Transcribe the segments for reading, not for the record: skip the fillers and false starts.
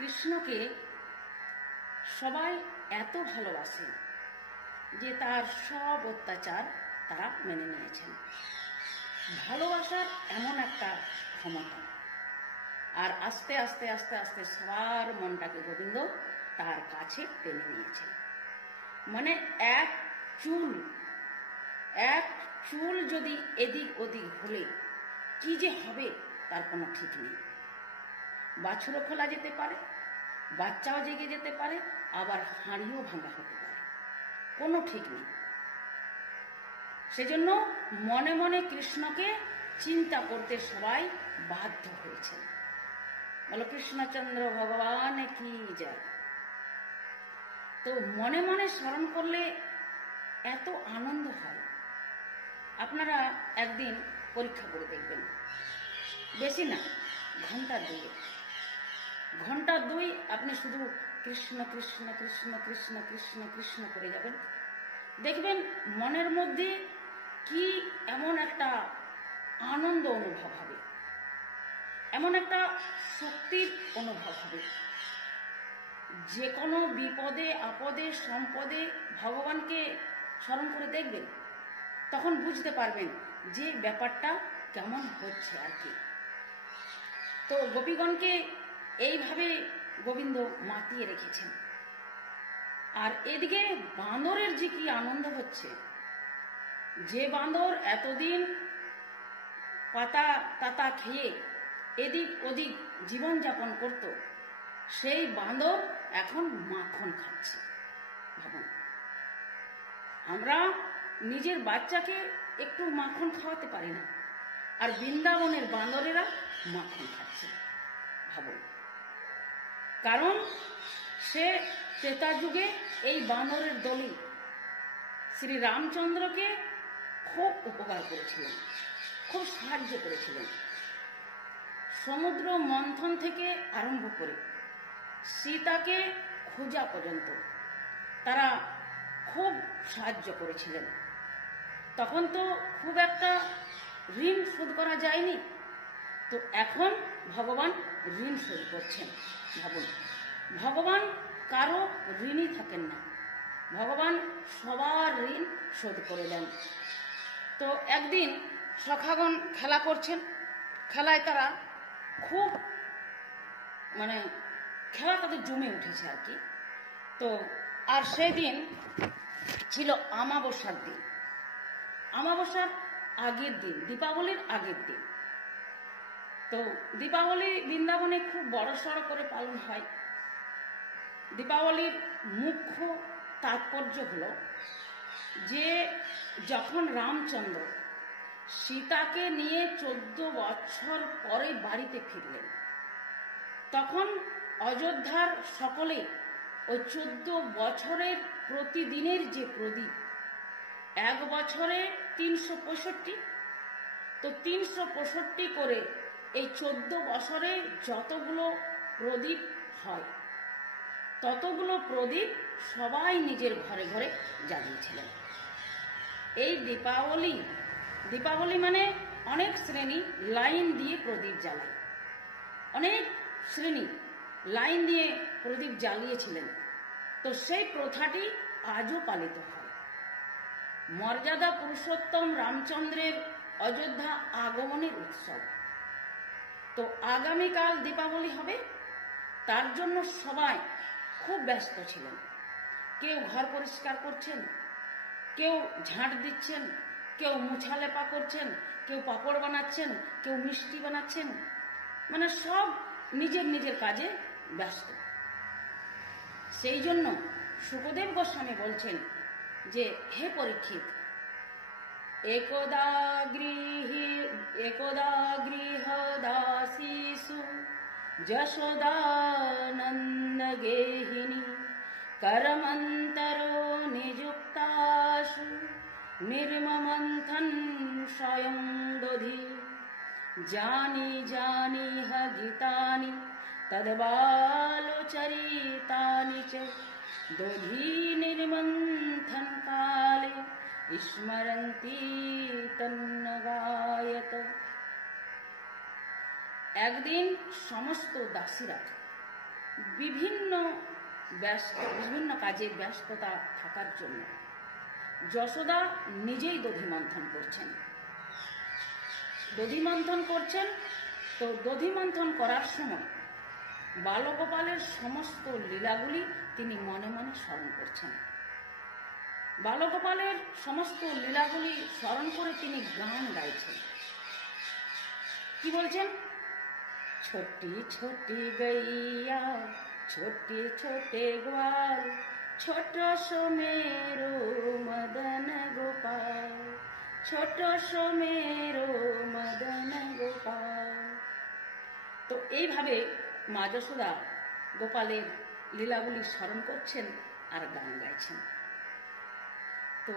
কৃষ্ণকে সবাই এত ভালোবাসে যে তার সব অত্যাচার তারা মেনে নিয়েছেন। ভালোবাসার এমন একটা ক্ষমতা। আর আস্তে আস্তে আস্তে আস্তে সবার মনটাকে গোবিন্দ তার কাছে টেনে নিয়েছেন। মানে এক চুল যদি এদিক ওদিক হলে কি যে হবে তার কোনো ঠিক নেই। বাছুরও খোলা যেতে পারে, বাচ্চাও জেগে যেতে পারে, আবার হাঁড়িও ভাঙা হতে পারে, কোনো ঠিক নেই। সেজন্য মনে মনে কৃষ্ণকে চিন্তা করতে সবাই বাধ্য হয়েছেন। বলো কৃষ্ণচন্দ্র ভগবান কি যায়। তো মনে মনে স্মরণ করলে এত আনন্দ হয়। আপনারা একদিন পরীক্ষা করে দেখবেন, বেশি না, ঘন্টা দুই আপনি শুধু কৃষ্ণ কৃষ্ণ কৃষ্ণ কৃষ্ণ কৃষ্ণ কৃষ্ণ করে যাবেন। দেখবেন মনের মধ্যে কি এমন একটা আনন্দ অনুভব হবে, এমন একটা শক্তির অনুভব হবে। যে কোনো বিপদে আপদে সম্পদে ভগবানকে স্মরণ করে দেখবেন, তখন বুঝতে পারবেন যে ব্যাপারটা কেমন হচ্ছে আর কি। তো গোপীগণকে এইভাবে গোবিন্দ মাতিয়ে রেখেছেন। আর এদিকে বাঁদরের যে কি আনন্দ হচ্ছে, যে বাঁদর এতদিন পাতা তাতা খেয়ে এদিক ওদিক জীবনযাপন করত, সেই বাঁদর এখন মাখন খাচ্ছে। ভাবুন, আমরা নিজের বাচ্চাকে একটু মাখন খাওয়াতে পারি না, আর বৃন্দাবনের বাঁদরেরা মাখন খাচ্ছে। ভাবুন, কারণ সে ত্রেতা যুগে এই বানরের দলই শ্রী রামচন্দ্রকে খুব উপকার করেছিলেন, খুব সাহায্য করেছিলেন। সমুদ্র মন্থন থেকে আরম্ভ করে সীতাকে খোঁজা পর্যন্ত তারা খুব সাহায্য করেছিলেন। তখন তো খুব একটা ঋণ শোধ করা যায়নি, তো এখন ভগবান ঋণ শোধ করছেন। ভাবুন, ভগবান কারো ঋণই থাকেন না, ভগবান সবার ঋণ শোধ করে দেন। তো একদিন সখাগণ খেলা করছেন, খেলায় তারা খুব খেলা তাদের জমে উঠেছে আর কি। তো আর সেদিন ছিল আমাবস্যার দিন, আমাবস্যার আগের দিন, দীপাবলির আগের দিন। তো দীপাবলি বৃন্দাবনে খুব বড়সড় করে পালন হয়। দীপাবলির মুখ্য তাৎপর্য হলো যে যখন রামচন্দ্র সীতাকে নিয়ে 14 বছর পরে বাড়িতে ফিরলেন, তখন অযোধ্যার সকলে ওই 14 বছরের প্রতিদিনের যে প্রদীপ, এক বছরে 365, তো 365 করে এই 14 বছরে যতগুলো প্রদীপ হয় ততগুলো প্রদীপ সবাই নিজের ঘরে ঘরে জ্বালিয়েছিলেন। এই দীপাবলি মানে অনেক শ্রেণী লাইন দিয়ে প্রদীপ জ্বালায়, অনেক শ্রেণী লাইন দিয়ে প্রদীপ জ্বালিয়েছিলেন। তো সেই প্রথাটি আজও পালিত হয়। মর্যাদা পুরুষোত্তম রামচন্দ্রের অযোধ্যা আগমনের উৎসব। তো আগামীকাল দীপাবলি হবে, তার জন্য সবাই খুব ব্যস্ত ছিলেন। কেউ ঘর পরিষ্কার করছেন, কেউ ঝাঁট দিচ্ছেন, কেউ মুছালেপা করছেন, কেউ পাঁপড় বানাচ্ছেন, কেউ মিষ্টি বানাচ্ছেন, সব নিজের নিজের কাজে ব্যস্ত। সেই জন্য শুকদেব গোস্বামী বলছেন যে হে পরীক্ষিত, একদা গৃহদাসীষু যশোদানন্দ গেহিনী করমন্তরো নিযুক্তাসু নির্মমন্থন স্বয়ং দধি জানি জানি হ গীতানি তদ্বালোচরিতানি চ দধি নির্মন্থন কালে স্মরন্তি তন্নগায়ত। একদিন সমস্ত দাসীরা বিভিন্ন কাজে ব্যস্ততা থাকার জন্য যশোদা নিজেই দধিমন্থন করছেন। তো দধিমন্থন করার সময় বালগোপালের সমস্ত লীলাগুলি তিনি মনে মনে স্মরণ করছেন। বালগোপালের সমস্ত লীলাগুলি স্মরণ করে তিনি গান গাইছেন। কি বলছেন? ছোটি ছোটি গইয়া ছোটে ছোটে গ্वाल, ছোট সোমেরো মদন গোপাল, ছোট সোমেরো মদন গোপাল। তো এইভাবে মা যশোদা গোপালের লীলাগুলি স্মরণ করছেন আর গান গাইছেন। তো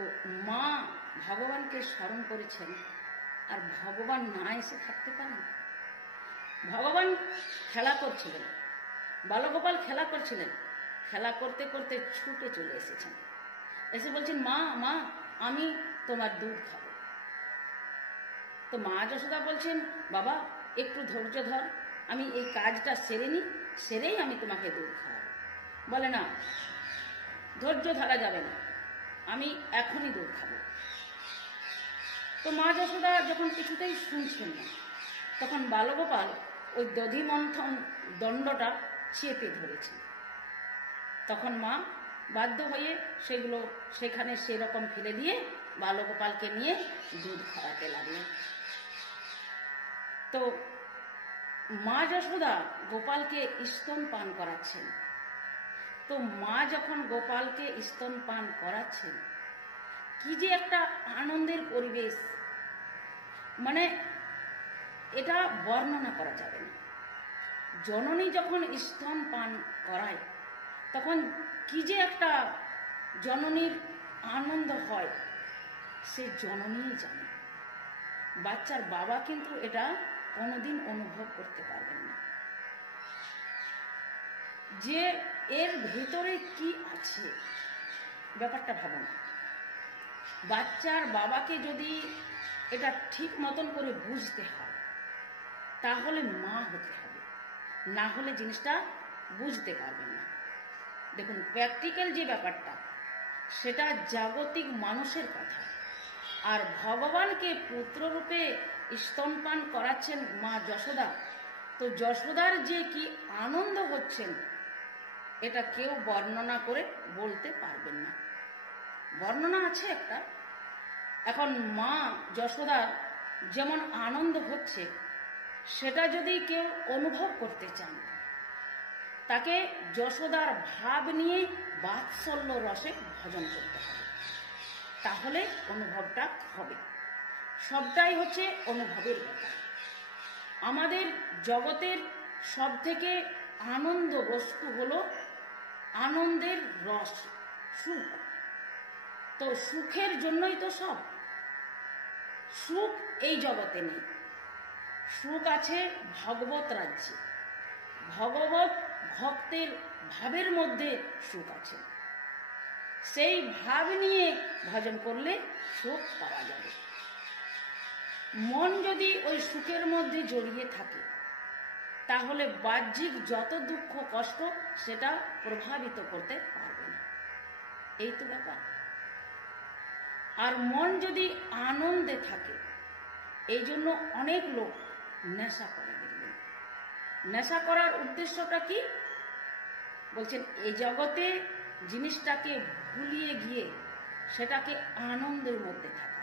মা ভগবানকে স্মরণ করেছেন, আর ভগবান না এসে থাকতে পারেন? ভগবান খেলা করছিলেন, বালগোপাল খেলা করছিলেন, খেলা করতে করতে ছুটে চলে এসেছেন, এসে বলছেন, মা মা আমি তোমার দুধ খাবো। তো মা যশোদা বলছেন, বাবা একটু ধৈর্য ধর, আমি এই কাজটা সেরে নিই, সেরেই আমি তোমাকে দুধ খাওয়াবো। বলে, না, ধৈর্য ধরা যাবে না, আমি এখনই দুধ খাবো। তো মা যশোদা যখন কিছুতেই শুনছেন না, তখন বালগোপাল ওই দধিমন্থন দণ্ডটা চেপে ধরেছেন। তখন মা বাধ্য হয়ে সেগুলো সেখানে সেরকম ফেলে দিয়ে বালগোপালকে নিয়ে দুধ খাওয়াতে লাগলেন। তো মা যশোদা গোপালকে স্তন পান করাচ্ছেন। তো মা যখন গোপালকে স্তন পান করাচ্ছেন, কি যে একটা আনন্দের পরিবেশ, মানে এটা বর্ণনা করা যাবে না। জননী যখন স্তন পান করায়, তখন কি যে একটা জননীর আনন্দ হয়, সে জননীই জানে। বাচ্চার বাবা কিন্তু এটা কোনোদিন অনুভব করতে পারবেন না, যে এর ভেতরে কি আছে। ব্যাপারটা ভাবুন, বাচ্চার বাবাকে যদি এটা ঠিক মতন করে বুঝতে হয়, তাহলে মা হতে হবে, না হলে জিনিসটা বুঝতে পারবেন না। দেখুন, প্র্যাকটিক্যাল যে ব্যাপারটা, সেটা জাগতিক মানুষের কথা, আর ভগবানকে পুত্ররূপে স্তনপান করাচ্ছেন মা যশোদা। তো যশোদার যে কি আনন্দ হচ্ছেন, এটা কেউ বর্ণনা করে বলতে পারবেন না। বর্ণনা আছে একটা, এখন মা যশোদার যেমন আনন্দ হচ্ছে, সেটা যদি কেউ অনুভব করতে চান, তাকে যশোদার ভাব নিয়ে বাৎসল্য রসে ভজন করতে হবে, তাহলে অনুভবটা হবে। সবটাই হচ্ছে অনুভবের ব্যাপার। আমাদের জগতের সব থেকে আনন্দ বস্তু হলো আনন্দের রস, সুখ। তো সুখের জন্যই তো সব। সুখ এই জগতে নেই, সুখ আছে ভগবত রাজ্যে। ভগবত ভক্তের ভাবের মধ্যে সুখ আছে, সেই ভাব নিয়ে ভজন করলে সুখ পাওয়া যাবে। মন যদি ওই সুখের মধ্যে জড়িয়ে থাকে, তাহলে বাহ্যিক যত দুঃখ কষ্ট সেটা প্রভাবিত করতে পারবে না। এই তো ব্যাপার। আর মন যদি আনন্দে থাকে, এই জন্য অনেক লোক নেশা করে। দেখবেন, নেশা করার উদ্দেশ্যটা কি? বলছেন, এই জগতে জিনিসটাকে ভুলিয়ে গিয়ে সেটাকে আনন্দের মধ্যে থাকা।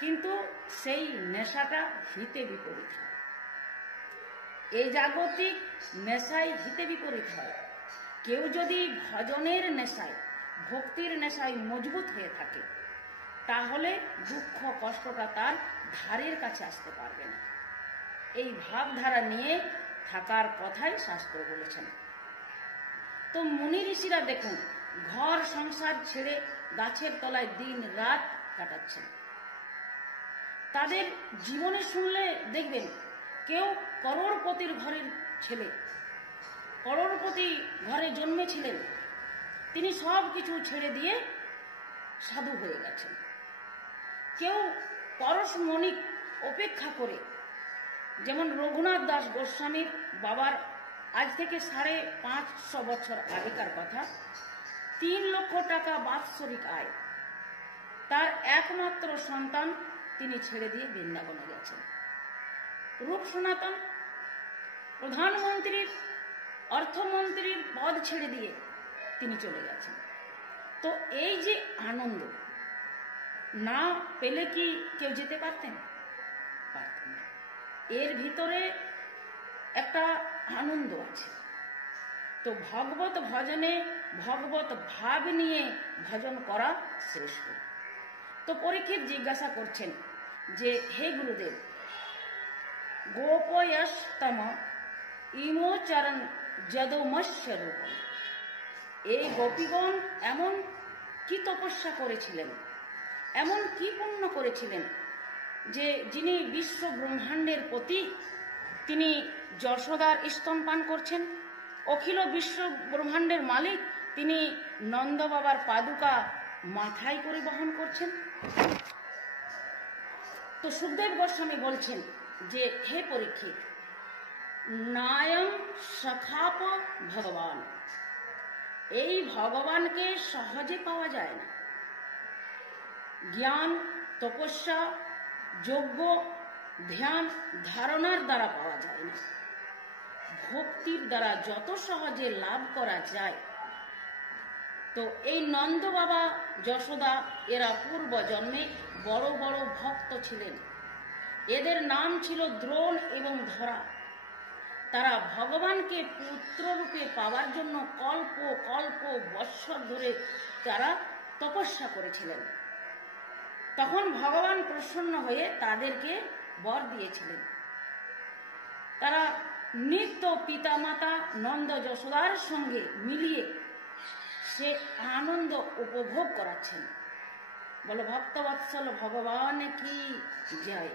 কিন্তু সেই নেশাটা হিতে বিপরীত হয়। এই জাগতিক নেশায় হিতে বিপরীত হয়। কেউ যদি ভজনের নেশায়, ভক্তির নেশায় মজবুত হয়ে থাকে, তাহলে দুঃখ কষ্টটা তার ধারের কাছে আসতে পারবে না। এই ভাবধারা নিয়ে থাকার কথাই শাস্ত্র বলেছেন। তো মুনি ঋষিরা দেখুন, ঘর সংসার ছেড়ে গাছের তলায় দিন রাত কাটাচ্ছেন। তাদের জীবনে শুনলে দেখবেন, কেউ করোড়পতির ঘরের ছেলে, করোড়পতি ঘরে জন্মেছিলেন, তিনি সব কিছু ছেড়ে দিয়ে সাধু হয়ে গেছেন। কেউ পরশমণিক অপেক্ষা করে, যেমন রঘুনাথ দাস গোস্বামীর বাবার আজ থেকে 550 বছর আগেকার কথা। 3 লক্ষ টাকা বাৎসরিক আয়, তার একমাত্র সন্তান তিনি ছেড়ে দিয়ে বৃন্দাবনে গেছেন। রূপ সনাতন প্রধানমন্ত্রীর অর্থমন্ত্রীর পদ ছেড়ে দিয়ে তিনি চলে গেছেন। তো এই যে আনন্দ, না পেলে কি কেউ যেতে পারতেন? পারতেন না। এর ভিতরে একটা আনন্দ আছে। তো ভগবত ভজনে ভগবত ভাব নিয়ে ভজন করা শ্রেষ্ঠ। তো পরীক্ষিত জিজ্ঞাসা করছেন যে হে গুরুদেব, গোপয়স্তম ইমোচরণ যদমস্য রূপম, এই গোপীগণ এমন কি তপস্যা করেছিলেন, এমন কি পুণ্য করেছিলেন যে যিনি বিশ্ব ব্রহ্মাণ্ডের প্রতি তিনি যশোদার স্তনপান করছেন, অখিল বিশ্ব ব্রহ্মাণ্ডের মালিক তিনি নন্দ বাবার পাদুকা মাথায় করে বহন করছেন। তো সুখদেব গোস্বামী বলছেন যে হে পরীক্ষিত, নায়ং সখাপ ভগবান, এই ভগবানকে সহজে পাওয়া যায় না। জ্ঞান, তপস্যা, যজ্ঞ, ধ্যান, ধারণার দ্বারা পাওয়া যায় না। ভক্তির দ্বারা যত সহজে লাভ করা যায়। তো এই নন্দ বাবা, যশোদা এরা পূর্ব জন্মে বড় বড় ভক্ত ছিলেন। এদের নাম ছিল দ্রোণ এবং ধরা। তারা ভগবানকে পুত্ররূপে পাওয়ার জন্য কল্প কল্প বৎসর ধরে তারা তপস্যা করেছিলেন। তখন ভগবান প্রসন্ন হয়ে তাদেরকে বর দিয়েছিলেন। তারা নিত্য পিতামাতা নন্দ যশোদার সঙ্গে মিলিয়ে সে আনন্দ উপভোগ করাচ্ছেন। বলো ভক্তবৎসল ভগবান কি জয়।